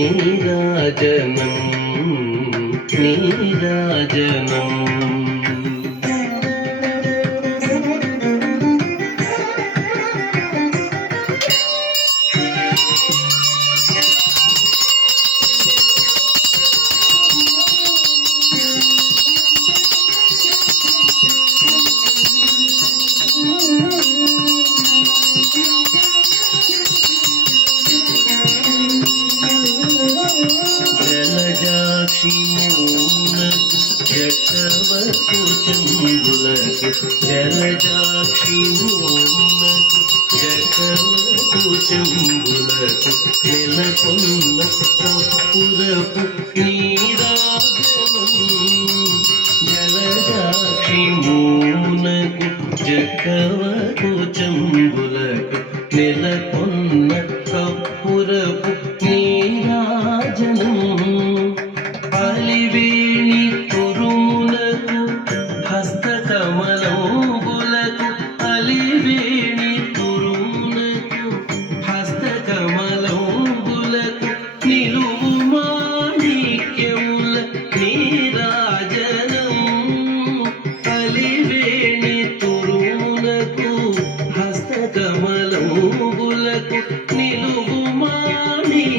నీరాజనం నీరాజనం ജലജാക്ഷി മൂന കുജക്കവ കുചമ്പു